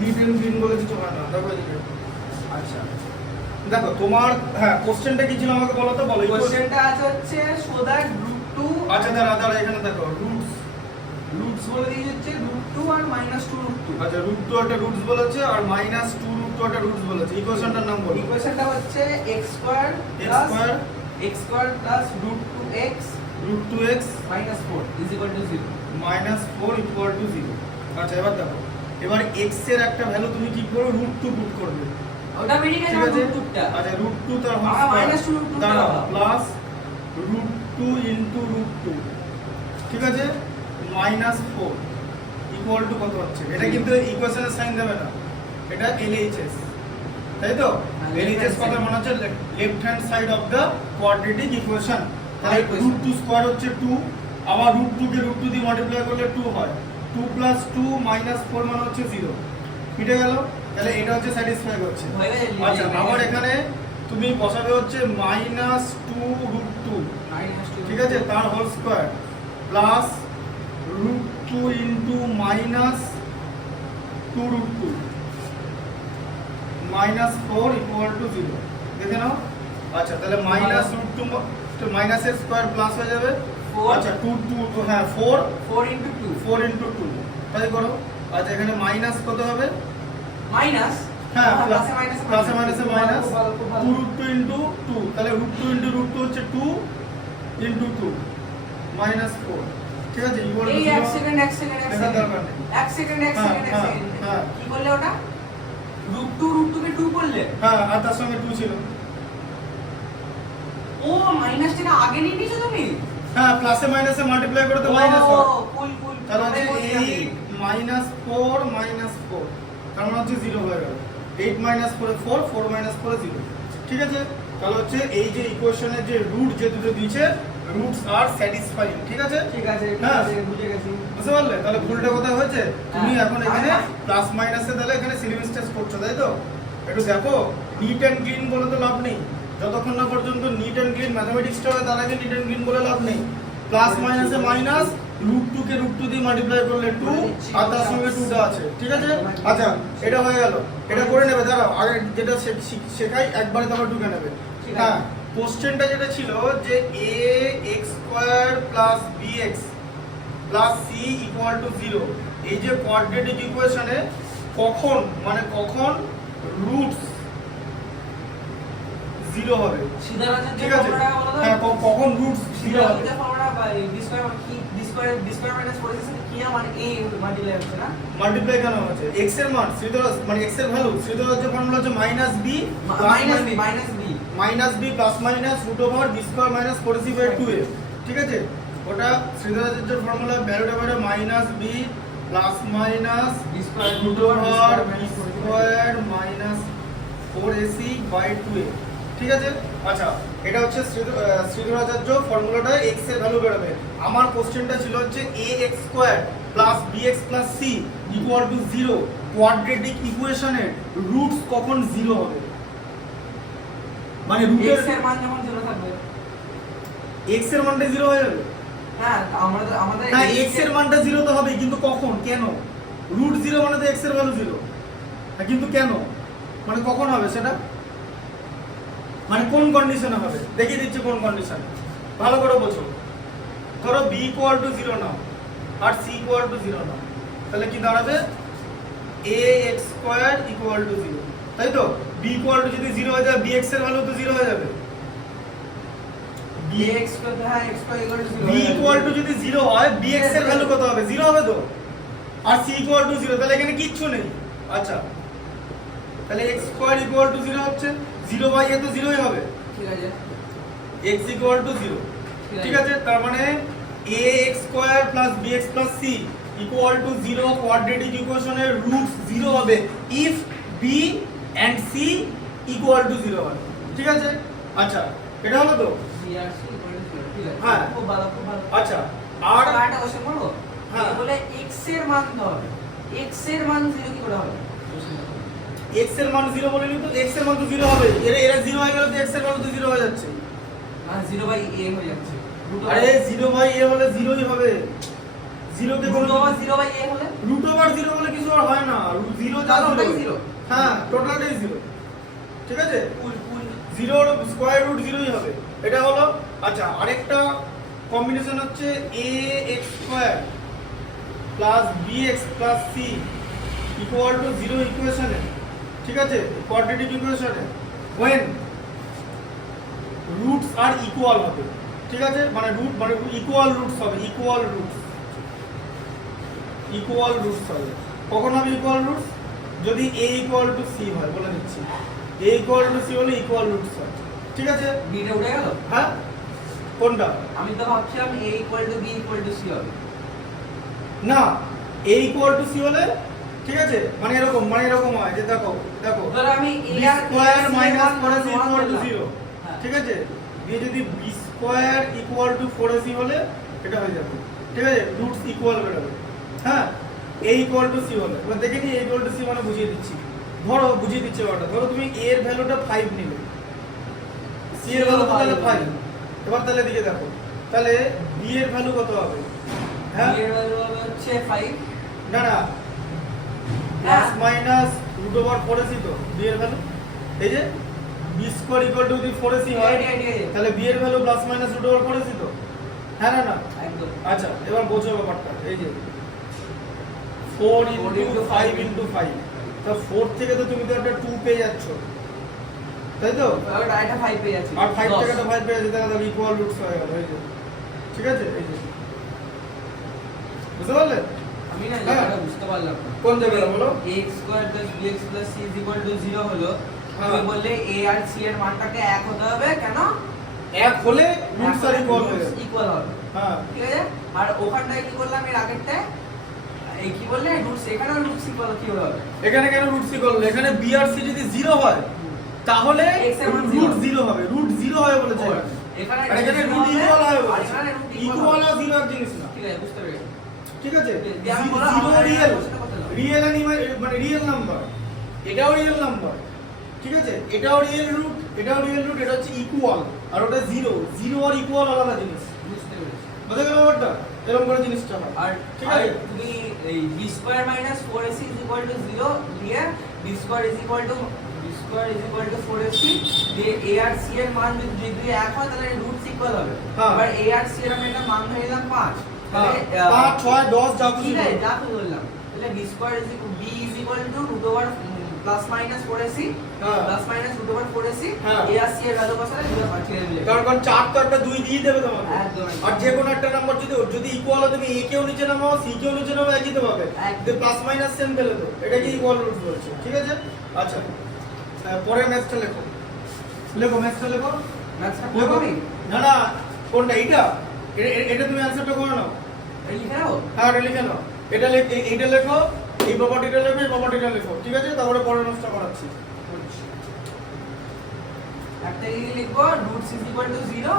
Neat and clean বলে কিছু হয় না। দেখো এদিকে। আচ্ছা দেখো তোমার হ্যাঁ কোশ্চেনটা কি ছিল আমাকে বলো তো, বলো। কোশ্চেনটা আছে হচ্ছে সো দ্যাট √2। আচ্ছা দাঁড়া এখানে দেখো রুটস বলে দিয়েছে হচ্ছে √2 আর -2 √2। আচ্ছা √2 একটা রুটস বলেছে আর -2 √2 একটা রুটস বলেছে। ইকুয়েশনটার নাম বলো। ইকুয়েশনটা হচ্ছে x² √2x √2x -4 = 0। -4 = 0। আচ্ছা এবার দেখো, এবার x এর একটা ভ্যালু তুমি কি করবে, √2 পুট করবে। ওটা বেরিয়ে গেছে √2টা। আচ্ছা √2 তার হোল আর স্কয়ার -2 √2 দাঁড়াও প্লাস √2 * √2, ঠিক আছে, -4 ইকুয়াল টু কত হচ্ছে? এটা কিন্তু ইকুয়েশনের সাইন দেবে না, এটা LHS, তাই তো? LHS কত মানে হচ্ছে left hand side of the quadratic equation. তাহলে √2 স্কয়ার হচ্ছে 2, আবার √2 কে √2 দিয়ে মাল্টিপ্লাই করলে 2 হয়, 2 + 2 - 4 মানে হচ্ছে 0। মিটে গেল। তাহলে এটা হচ্ছে স্যাটিসফাই করছে। আচ্ছা আবার এখানে তুমি বসাবে হচ্ছে -2 √2, ঠিক আছে, তার হোল স্কয়ার প্লাস √2 * -2 √2 -4 = 0। দেখে নাও। আচ্ছা তাহলে -√2 তো মাইনাসের স্কয়ার প্লাস হয়ে যাবে। আচ্ছা 2 হ্যাঁ 4 4 * 2 4 * 2 তাই করো। আচ্ছা এখানে মাইনাস কত হবে? মাইনাস হ্যাঁ প্লাসে মাইনাসে মাইনাস 2 √2 * 2, তাহলে √2 * √2 হচ্ছে 2 * 2 -4, ঠিক আছে, ইকুয়াল টু 0। এক সেকেন্ড হ্যাঁ কি করলে ওটা? √2 কে 2 করলে? হ্যাঁ আর তার সঙ্গে 2 ছিল। ও মাইনাসটা আগে নিয়ে নিয়েছো তুমি? হ্যাঁ প্লাসে মাইনাসে মাল্টিপ্লাই করে তো মাইনাস হয়। কুল তাহলে হচ্ছে 8 -4 -4, তার মানে হচ্ছে 0 হয়ে গেল। 8 - 4 4 4 - 4 0, ঠিক আছে। তাহলে হচ্ছে এই যে ইকুয়েশনের যে রুট যে দুটো দিয়েছে, রুটস আর স্যাটিসফাইং, ঠিক আছে। হ্যাঁ বুঝে গেছি। বুঝতে পারলে? তাহলে ভুলটা কোথায় হয়েছে? তুমি এখন এখানে প্লাস মাইনাসে তাহলে এখানে সিলিং টেস্ট করছো, তাই তো? একটু দেখো, নিট এন্ড ক্লিন বলে তো লাভ নেই যতক্ষণ না পর্যন্ত নিট এন্ড ক্লিন ম্যাথমেটিক্সটা হয়, তার আগে নিট এন্ড ক্লিন বলে লাভ নেই। প্লাস মাইনাসে মাইনাস, √2 কে √2 দিয়ে মাল্টিপ্লাই করলে 2 আর তার সঙ্গে 2টা আছে, ঠিক আছে। আচ্ছা এটা হয়ে গেল, এটা করে নেবে। দাঁড়াও আগে যেটা শেখাই একবারে তারপর ঢুকে নেবে। হ্যাঁ কোশ্চেনটা যেটা ছিল যে ax² + bx + c = 0, এই যে কোয়াড্রেটিক ইকুয়েশনে কখন রুটস 0 হবে, ঠিক আছে। হ্যাঁ কখন রুটস 0 হবে? মাল্টিপ্লাই কেন হচ্ছে? x এর মান মানে x এর ভ্যালু শ্রীধরাজ্য ফর্মুলা হচ্ছে -b -b +- √b² - 4ac/2a, ঠিক আছে। ওটা শ্রীধরাচার্যের ফর্মুলা ভ্যালুটা বেরো -b +- √b² - 4ac/2a, ঠিক আছে। আচ্ছা এটা হচ্ছে শ্রীধরাচার্য ফর্মুলাটা x এর ভ্যালু বেরোবে। আমার কোশ্চেনটা ছিল হচ্ছে ax² + bx + c = 0, কোয়াড্রেটিক ইকুয়েশনের রুটস কখন 0 হবে? মানে রুটের x এর মান যখন 0 থাকবে, x এর মানটা 0 হয়ে যাবে। হ্যাঁ আমাদের হ্যাঁ x এর মানটা 0 তো হবে, কিন্তু কখন, কেন? √0 মানে তো x এর ভ্যালু 0, কিন্তু কেন, মানে কখন হবে সেটা, মানে কোন কন্ডিশনে হবে? দেখিয়ে দিচ্ছি কোন কন্ডিশনে, ভালো করে বোঝো। ধরো b = 0 নাও আর c = 0 নাও, তাহলে কি দাঁড়াবে? ax² = 0, তাই তো। b যদি 0 হয়ে যায়, bx এর ভ্যালু তো 0 হয়ে যাবে। bx হ্যাঁ x = 0 b যদি 0 হয়, bx এর ভ্যালু কত হবে? 0 হবে তো। আর c = 0, তাহলে এখানে কিচ্ছু নেই। আচ্ছা তাহলে x² = 0 হচ্ছে, 0/a তো 0ই হবে, ঠিক আছে। x = 0, ঠিক আছে। তার মানে ax² + bx + c = 0, কোয়াড্রেটিক ইকুয়েশনের রুটস 0 হবে if b and c = 0 হয়, ঠিক আছে। আচ্ছা এটা হলো তো। হ্যাঁ খুব ভালো আচ্ছা আর একটা কোশ্চেন করবো। হ্যাঁ বলে x এর মান ধর, x এর মান 0 কি করে হবে? x এর মান 0 বলে নিই তো, x এর মান তো 0 হবে। এরা 0 হয়ে গেল তো x এর মান তো 0 হয়ে যাচ্ছে, মানে 0/a হয়ে যাচ্ছে। আরে 0/a হলে 0ই হবে। 0 কে কোনো √0/a হলে √0 হলে কিছু আর হয় না, 0 জিরো যা ওটাই জিরো, জিরো। হ্যাঁ টোটালটাই জিরো, ঠিক আছে, কুল জিরোর স্কোয়ার রুট জিরোই হবে, এটা হলো। আচ্ছা আরেকটা কম্বিনেশন হচ্ছে A x square plus B x plus C equal to zero ইকুয়েশনে, ঠিক আছে, কোয়াড্রেটিক ইকুয়েশনে when রুটস আর ইকুয়াল হবে, ঠিক আছে, মানে রুট মানে ইকুয়াল রুটস হবে, ইকুয়াল রুটস হবে। কখন হবে ইকুয়াল রুটস? যদি a ইকুয়াল টু c হয়, বলে দিচ্ছি a ইকুয়াল টু c হলে ইকুয়াল রুটস হয়, ঠিক আছে। বিটা উঠে গেল। হ্যাঁ কোনটা? আমি তো ভাবছিলাম a equal to b equal to c হবে। না, a ইকুয়াল টু c হলে, ঠিক আছে, মানে এরকম হয় যে দেখো ধর আমি a b আর স্কয়ার মাইনাস 4ac সমান ইকুয়াল টু করলাম। 0, হ্যাঁ। ঠিক আছে, দিয়ে যদি b square equal to 4ac হলে এটা হয়ে যাবে, ঠিক আছে, রুটস ইকুয়াল বেরোবে। হ্যাঁ, a ইকুয়াল টু c হলে, এবার দেখে নি a ইকুয়াল টু c মানে বুঝিয়ে দিচ্ছি, ধরো বুঝিয়ে দিচ্ছি ওটা, ধরো তুমি a এর ভ্যালুটা 5 নিলে, c এর ভ্যালু কত তাহলে 5, এবার তাহলে দিকে দেখো, তাহলে b এর ভ্যালু কত হবে? হ্যাঁ, b এর ভ্যালু হবে হচ্ছে 5। না plus minus root over 4ac তো b এর ভ্যালু, এই যে b স্কয়ার ইকুয়াল টু যদি 4ac হয় তাহলে b এর value plus minus root over 4ac তো, হ্যাঁ না একদম। আচ্ছা এবার বোঝো ব্যাপারটা, এই যে 4 ইনটু 5 ইনটু 5, তো 4 থেকে তো তুমি তো একটা 2 পেয়ে যাচ্ছ, তাই তো, আর এটা 5 পেয়ে যাচ্ছে। আর 5 থেকে একটা 5 পেয়ে যাচ্ছে, তাহলে ইকুয়াল রুটস হয়ে গেল, এই যে, ঠিক আছে, এই যে বুঝতে পারলে? আমি না হ্যাঁ। জায়গাটা বুঝতে পারলাম না। কোন জায়গাটা বলো? ax square plus bx plus c equal to 0 হলো। হ্যাঁ। তুমি বললে a আর c এর মানটাকে এক হতে হবে, কেন? এক হলে রুটস আর ইকুয়াল হয়ে যাবে, ইকুয়াল হবে। হ্যাঁ ঠিক আছে? আর ওখানটায় কি করলাম এর আগেরটায়? এই কি বললে রুটস, এখানেও রুটস ইকুয়াল কি হবে? এখানে কেন রুট সি করলো? এখানে বি আর সি যদি 0 হয় তাহলে X এর মান রুট 0 0 হবে, রুট 0 হয় বলেছে এখানে আর এখানে zero রুট হবে, ইকুয়াল হয় আর বলেছে, এখানে root equal ইকুয়াল হবে। আর 0 এক জিনিস না, ঠিক আছে, বুঝতে পেরেছি। ঠিক আছে, দিয়ে আমি বললাম, 0 আমার রিয়েল, কোশ্চেনটা করতে দাও। রিয়েল মানে রিয়েল নাম্বার, এটাও রিয়েল নাম্বার, ঠিক আছে, এটাও রিয়েল রুট, এটা হচ্ছে ইকুয়াল, আর ওটা 0 আর ইকুয়াল আলাদা জিনিস, বুঝতে পেরেছি। বুঝতে গেল ব্যাপারটা? এরকম করে জিনিসটা হয়, আর ঠিক আর আছে, তুমি এই b square minus 4ac is equal two 0 দিয়ে b square is equal two 4ac দিয়ে a আর c এর মান যদি এক হয় তাহলে রুটস ইকুয়াল হবে। হ্যাঁ। এবার a আর c এর আমি একটা মান ধরে নিলাম 5। হ্যাঁ 5 6 10 যা খুশি ঠিক আছে, বলো। যা তো বললাম। তাহলে b square is b is equal to root over plus minus 4ac হ্যাঁ। Plus minus root over 4ac হ্যাঁ। a আর c এর ভ্যালু বসালে দিতে পারছি না। কারণ 4 তো একটা 2 দিয়ে দেবে তোমাকে, একদম। আর যে কোনো একটা নাম্বার যদি ইকুয়াল হয় তুমি a কেও নিচে নামাও c কেও নিচে নামাও একই তো পাবে, একদম। যে প্লাস মাইনাস সেম পেলে তো এটাকে ইকুয়াল রুট বলছে, ঠিক আছে। আচ্ছা পরের ম্যাথটা লেখো ম্যাথটা লেখো ম্যাথসটা লেখো। করবি? না কোনটা এইটা? এটা তুমি অ্যানসারটা করে নাও, এই লিখে নাও। হ্যাঁ এটা লিখে নাও, এইটা লেখো, এই প্রপার্টিটা লেখো, এই প্রপার্টিটা লেখো, ঠিক আছে, তারপরে পরের ম্যাথটা করাচ্ছি। একটা লিখবো রুটস ইজ ইকুয়াল টু 0